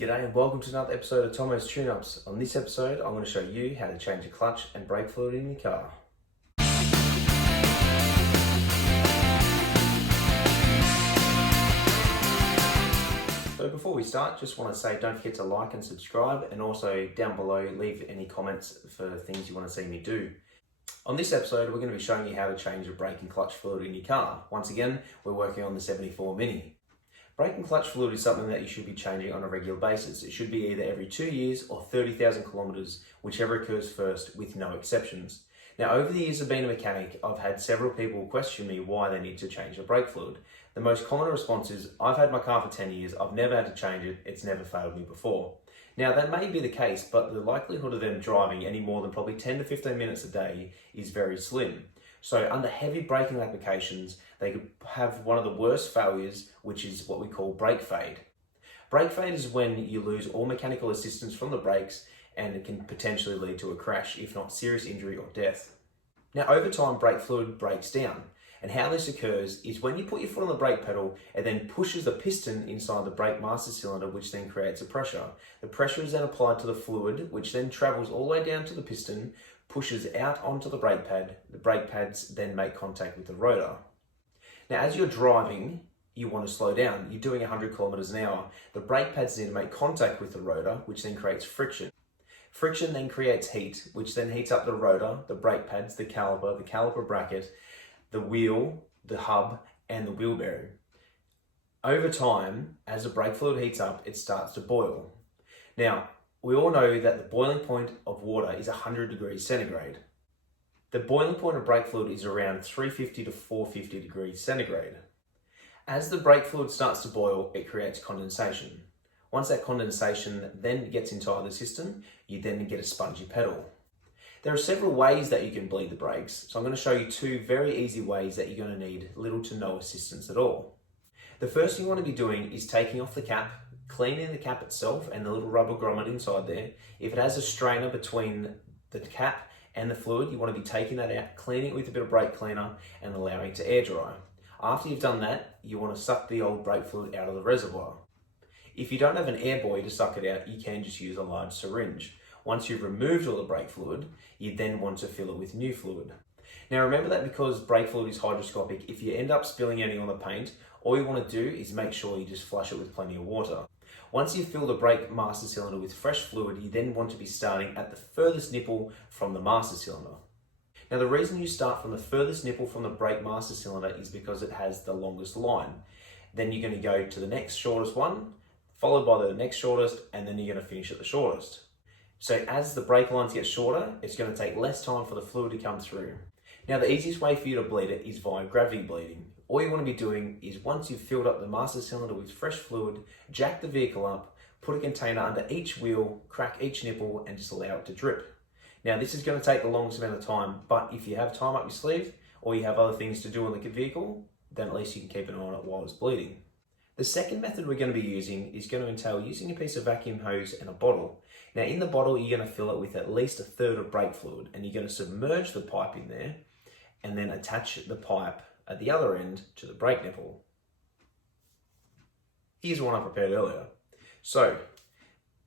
G'day and welcome to another episode of Tomo's Tune-Ups. On this episode, I'm going to show you how to change the clutch and brake fluid in your car. So before we start, just want to say don't forget to like and subscribe, and also down below leave any comments for things you want to see me do. On this episode, we're going to be showing you how to change the brake and clutch fluid in your car. Once again, we're working on the 74 Mini. Brake and clutch fluid is something that you should be changing on a regular basis. It should be either every 2 years or 30,000 kilometers, whichever occurs first, with no exceptions. Now, over the years of being a mechanic, I've had several people question me why they need to change the brake fluid. The most common response is, I've had my car for 10 years, I've never had to change it, it's never failed me before. Now, that may be the case, but the likelihood of them driving any more than probably 10 to 15 minutes a day is very slim. So under heavy braking applications, they could have one of the worst failures, which is what we call brake fade. Brake fade is when you lose all mechanical assistance from the brakes, and it can potentially lead to a crash, if not serious injury or death. Now, over time, brake fluid breaks down. And how this occurs is when you put your foot on the brake pedal, it then pushes the piston inside the brake master cylinder, which then creates a pressure. The pressure is then applied to the fluid, which then travels all the way down to the piston, pushes out onto the brake pad. The brake pads then make contact with the rotor. Now, as you're driving, you want to slow down. You're doing 100 kilometers an hour. The brake pads need to make contact with the rotor, which then creates friction. Friction then creates heat, which then heats up the rotor, the brake pads, the caliper bracket, the wheel, the hub, and the wheel bearing. Over time, as the brake fluid heats up, it starts to boil. Now, we all know that the boiling point of water is 100 degrees centigrade. The boiling point of brake fluid is around 350 to 450 degrees centigrade. As the brake fluid starts to boil, it creates condensation. Once that condensation then gets inside the system, you then get a spongy pedal. There are several ways that you can bleed the brakes, so I'm going to show you two very easy ways that you're going to need little to no assistance at all. The first thing you want to be doing is taking off the cap, cleaning the cap itself and the little rubber grommet inside there. If it has a strainer between the cap and the fluid, you want to be taking that out, cleaning it with a bit of brake cleaner and allowing it to air dry. After you've done that, you want to suck the old brake fluid out of the reservoir. If you don't have an air buoy to suck it out, you can just use a large syringe. Once you've removed all the brake fluid, you then want to fill it with new fluid. Now remember that because brake fluid is hydroscopic, if you end up spilling any on the paint, all you want to do is make sure you just flush it with plenty of water. Once you've filled the brake master cylinder with fresh fluid, you then want to be starting at the furthest nipple from the master cylinder. Now the reason you start from the furthest nipple from the brake master cylinder is because it has the longest line. Then you're going to go to the next shortest one, followed by the next shortest, and then you're going to finish at the shortest. So as the brake lines get shorter, it's going to take less time for the fluid to come through. Now the easiest way for you to bleed it is via gravity bleeding. All you want to be doing is once you've filled up the master cylinder with fresh fluid, jack the vehicle up, put a container under each wheel, crack each nipple and just allow it to drip. Now this is going to take the longest amount of time, but if you have time up your sleeve or you have other things to do on the vehicle, then at least you can keep an eye on it while it's bleeding. The second method we're going to be using is going to entail using a piece of vacuum hose and a bottle. Now in the bottle, you're going to fill it with at least a third of brake fluid, and you're going to submerge the pipe in there and then attach the pipe at the other end to the brake nipple. Here's one I prepared earlier. So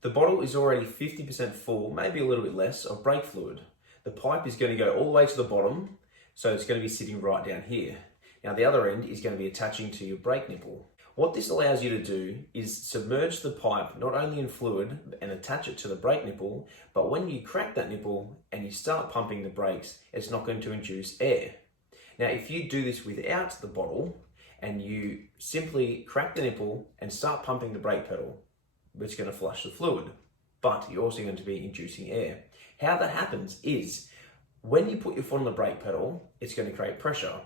the bottle is already 50% full, maybe a little bit less, of brake fluid. The pipe is going to go all the way to the bottom, so it's going to be sitting right down here. Now the other end is going to be attaching to your brake nipple. What this allows you to do is submerge the pipe not only in fluid and attach it to the brake nipple, but when you crack that nipple and you start pumping the brakes, it's not going to induce air. Now, if you do this without the bottle and you simply crack the nipple and start pumping the brake pedal, it's going to flush the fluid, but you're also going to be inducing air. How that happens is when you put your foot on the brake pedal, it's going to create pressure.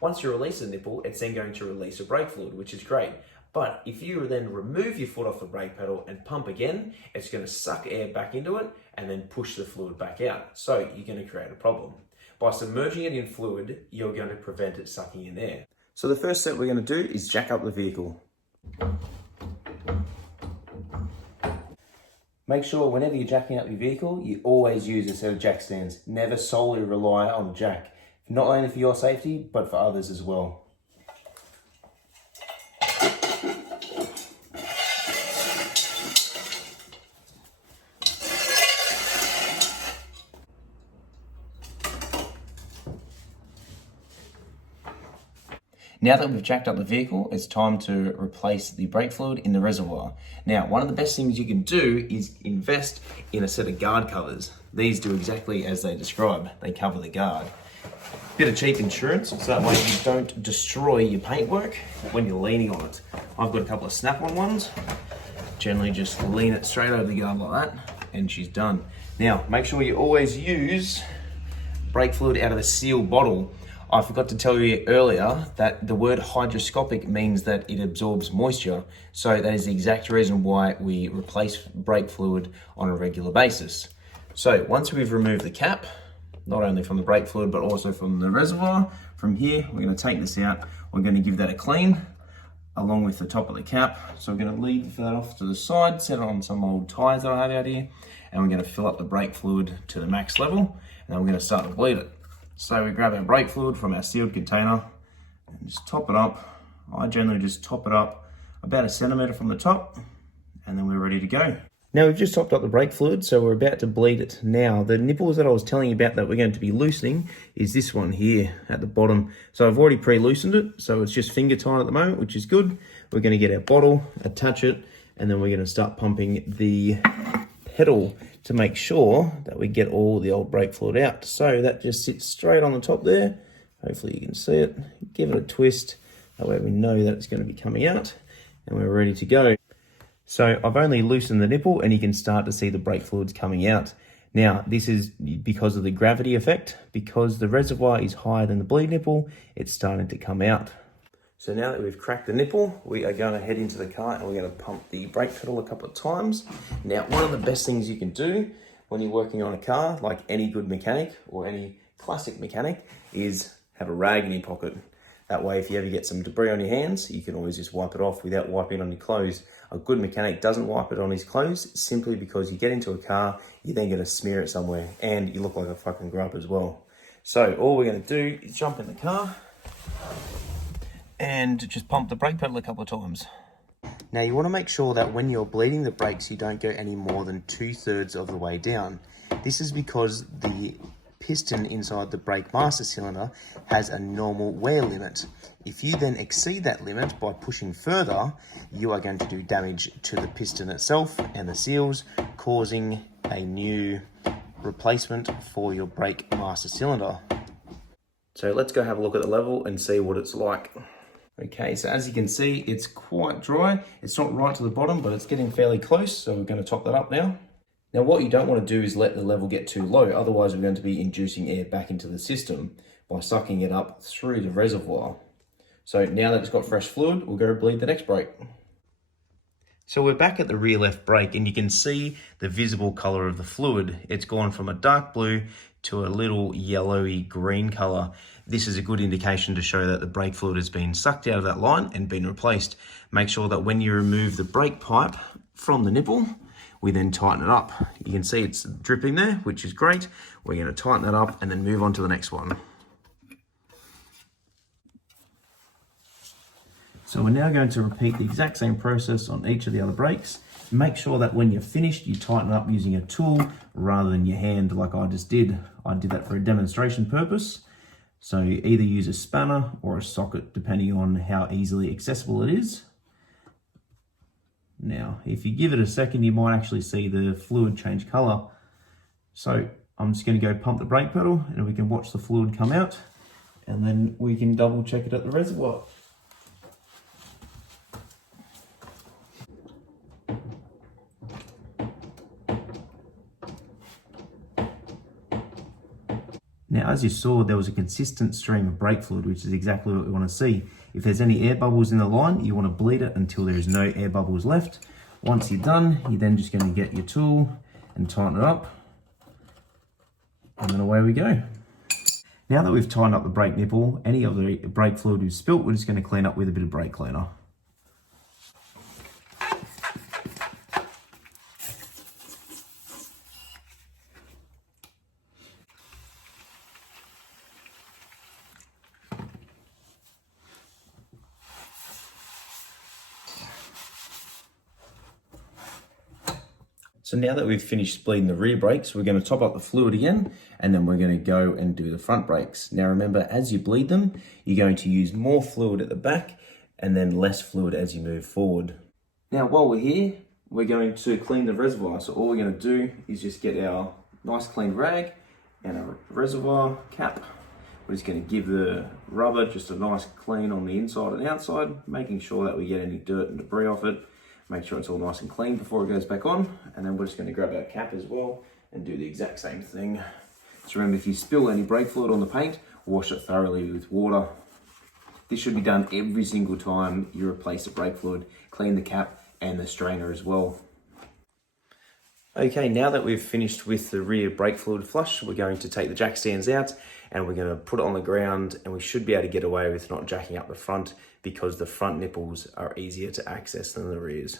Once you release the nipple, it's then going to release a brake fluid, which is great. But if you then remove your foot off the brake pedal and pump again, it's going to suck air back into it and then push the fluid back out. So you're going to create a problem. By submerging it in fluid, you're going to prevent it sucking in air. So the first step we're going to do is jack up the vehicle. Make sure whenever you're jacking up your vehicle, you always use a set of jack stands. Never solely rely on the jack. Not only for your safety, but for others as well. Now that we've jacked up the vehicle, it's time to replace the brake fluid in the reservoir. Now, one of the best things you can do is invest in a set of guard covers. These do exactly as they describe. They cover the guard. Bit of cheap insurance, so that way you don't destroy your paintwork when you're leaning on it. I've got a couple of snap-on ones. Generally just lean it straight over the guard like that, and she's done. Now, make sure you always use brake fluid out of a sealed bottle. I forgot to tell you earlier that the word hygroscopic means that it absorbs moisture. So that is the exact reason why we replace brake fluid on a regular basis. So once we've removed the cap, not only from the brake fluid, but also from the reservoir, from here, we're going to take this out. We're going to give that a clean along with the top of the cap. So we're going to leave that off to the side, set it on some old tires that I have out here, and we're going to fill up the brake fluid to the max level, and then we're going to start to bleed it. So we grab our brake fluid from our sealed container and just top it up. I generally just top it up about 1 centimetre from the top, and then we're ready to go. Now we've just topped up the brake fluid, so we're about to bleed it. Now, the nipples that I was telling you about that we're going to be loosening is this one here at the bottom. So I've already pre-loosened it, so it's just finger tight at the moment, which is good. We're going to get our bottle, attach it, and then we're going to start pumping the pedal to make sure that we get all the old brake fluid out. So that just sits straight on the top there. Hopefully you can see it. Give it a twist. That way we know that it's going to be coming out, and we're ready to go. So I've only loosened the nipple and you can start to see the brake fluids coming out. Now, this is because of the gravity effect. Because the reservoir is higher than the bleed nipple, it's starting to come out. So now that we've cracked the nipple, we are going to head into the car and we're going to pump the brake pedal a couple of times. Now, one of the best things you can do when you're working on a car, like any good mechanic or any classic mechanic, is have a rag in your pocket. That way, if you ever get some debris on your hands, you can always just wipe it off without wiping it on your clothes. A good mechanic doesn't wipe it on his clothes simply because you get into a car, you're then going to smear it somewhere, and you look like a fucking grub as well. So all we're going to do is jump in the car and just pump the brake pedal a couple of times. Now you want to make sure that when you're bleeding the brakes, you don't go any more than 2/3 of the way down. This is because the piston inside the brake master cylinder has a normal wear limit. If you then exceed that limit by pushing further, you are going to do damage to the piston itself and the seals, causing a new replacement for your brake master cylinder. So let's go have a look at the level and see what it's like. Okay, so as you can see, it's quite dry. It's not right to the bottom, but it's getting fairly close, so we're going to top that up now. Now, what you don't want to do is let the level get too low, otherwise we're going to be inducing air back into the system by sucking it up through the reservoir. So now that it's got fresh fluid, we'll go bleed the next brake. So we're back at the rear left brake and you can see the visible colour of the fluid. It's gone from a dark blue to a little yellowy green colour. This is a good indication to show that the brake fluid has been sucked out of that line and been replaced. Make sure that when you remove the brake pipe from the nipple, we then tighten it up. You can see it's dripping there, which is great. We're going to tighten that up and then move on to the next one. So we're now going to repeat the exact same process on each of the other brakes. Make sure that when you're finished, you tighten it up using a tool rather than your hand like I just did. I did that for a demonstration purpose. So you either use a spanner or a socket, depending on how easily accessible it is. Now, if you give it a second, you might actually see the fluid change color. So I'm just going to go pump the brake pedal and we can watch the fluid come out, and then we can double check it at the reservoir. Now, as you saw, there was a consistent stream of brake fluid, which is exactly what we want to see. If there's any air bubbles in the line, you want to bleed it until there is no air bubbles left. Once you're done, you're then just going to get your tool and tighten it up. And then away we go. Now that we've tightened up the brake nipple, any of the brake fluid we've spilt, we're just going to clean up with a bit of brake cleaner. So now that we've finished bleeding the rear brakes, we're going to top up the fluid again, and then we're going to go and do the front brakes. Now remember, as you bleed them, you're going to use more fluid at the back and then less fluid as you move forward. Now while we're here, we're going to clean the reservoir. So all we're going to do is just get our nice clean rag and a reservoir cap. We're just going to give the rubber just a nice clean on the inside and outside, making sure that we get any dirt and debris off it. Make sure it's all nice and clean before it goes back on. And then we're just going to grab our cap as well and do the exact same thing. So remember, if you spill any brake fluid on the paint, wash it thoroughly with water. This should be done every single time you replace the brake fluid. Clean the cap and the strainer as well. Okay, now that we've finished with the rear brake fluid flush, we're going to take the jack stands out and we're going to put it on the ground, and we should be able to get away with not jacking up the front because the front nipples are easier to access than the rears.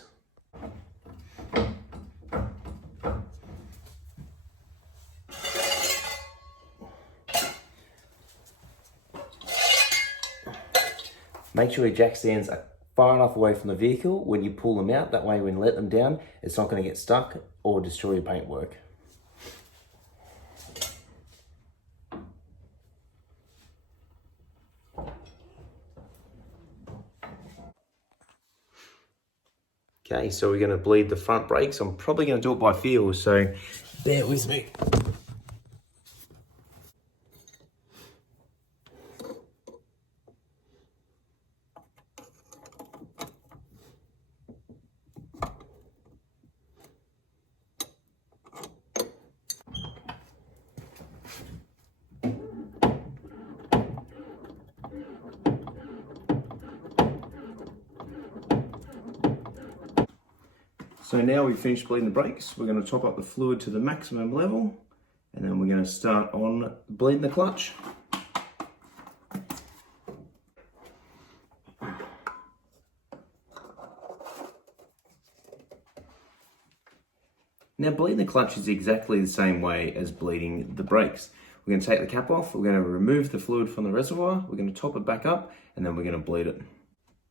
Make sure your jack stands are far enough away from the vehicle when you pull them out. That way when you let them down, it's not going to get stuck or destroy your paintwork. Okay, so we're going to bleed the front brakes. I'm probably going to do it by feel, so bear with me. So now we've finished bleeding the brakes, we're going to top up the fluid to the maximum level, and then we're going to start on bleeding the clutch. Now bleeding the clutch is exactly the same way as bleeding the brakes. We're going to take the cap off, we're going to remove the fluid from the reservoir, we're going to top it back up, and then we're going to bleed it.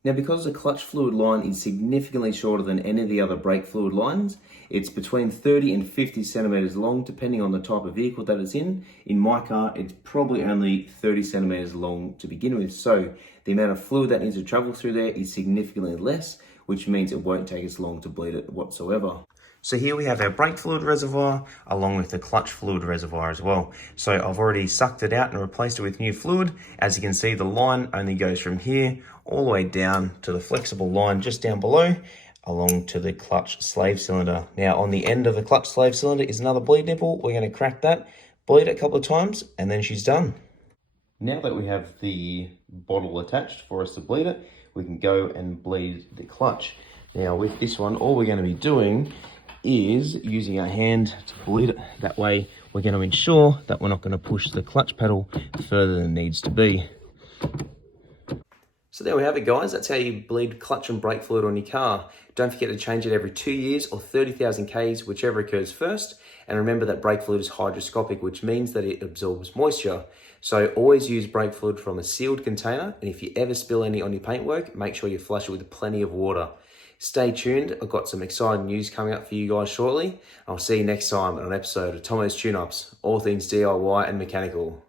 Now, because the clutch fluid line is significantly shorter than any of the other brake fluid lines, it's between 30 and 50 centimeters long, depending on the type of vehicle that it's in. In my car, it's probably only 30 centimeters long to begin with. So the amount of fluid that needs to travel through there is significantly less, which means it won't take us long to bleed it whatsoever. So here we have our brake fluid reservoir along with the clutch fluid reservoir as well. So I've already sucked it out and replaced it with new fluid. As you can see, the line only goes from here all the way down to the flexible line just down below along to the clutch slave cylinder. Now on the end of the clutch slave cylinder is another bleed nipple. We're going to crack that, bleed it a couple of times, and then she's done. Now that we have the bottle attached for us to bleed it, we can go and bleed the clutch. Now with this one, all we're going to be doing is using our hand to bleed it. That way we're going to ensure that we're not going to push the clutch pedal further than it needs to be. So there we have it, guys. That's how you bleed clutch and brake fluid on your car. Don't forget to change it every 2 years or 30,000 Ks, whichever occurs first. And remember that brake fluid is hygroscopic, which means that it absorbs moisture. So always use brake fluid from a sealed container. And if you ever spill any on your paintwork, make sure you flush it with plenty of water. Stay tuned. I've got some exciting news coming up for you guys shortly. I'll see you next time on an episode of Tomo's Tune-Ups, all things DIY and mechanical.